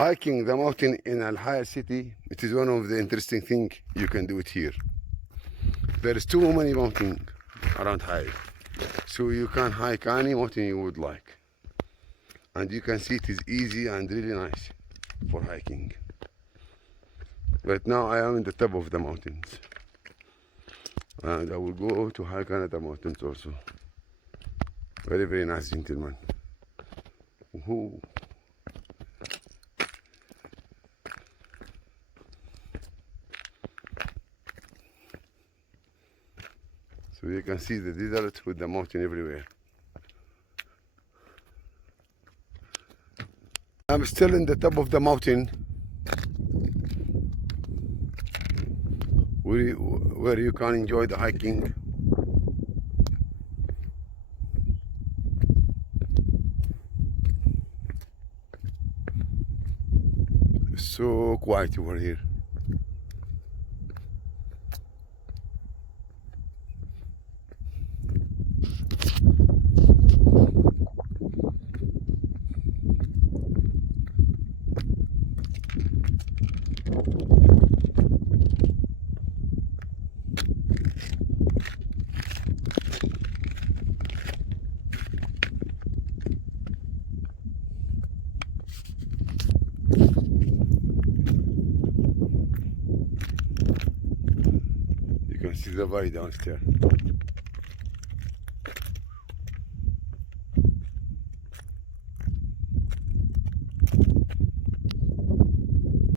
Hiking the mountain in Al Haya city, it is one of the interesting things you can do it here. There is too many mountains around Haya, so you can hike any mountain you would like. And you can see it is easy and really nice for hiking. Right now I am in the top of the mountains. And I will go to hike another mountains also. Very, very nice, gentlemen. Woohoo. So you can see the desert with the mountain everywhere. I'm still in the top of the mountain where you can enjoy the hiking. It's so quiet over here. You can see the valley downstairs.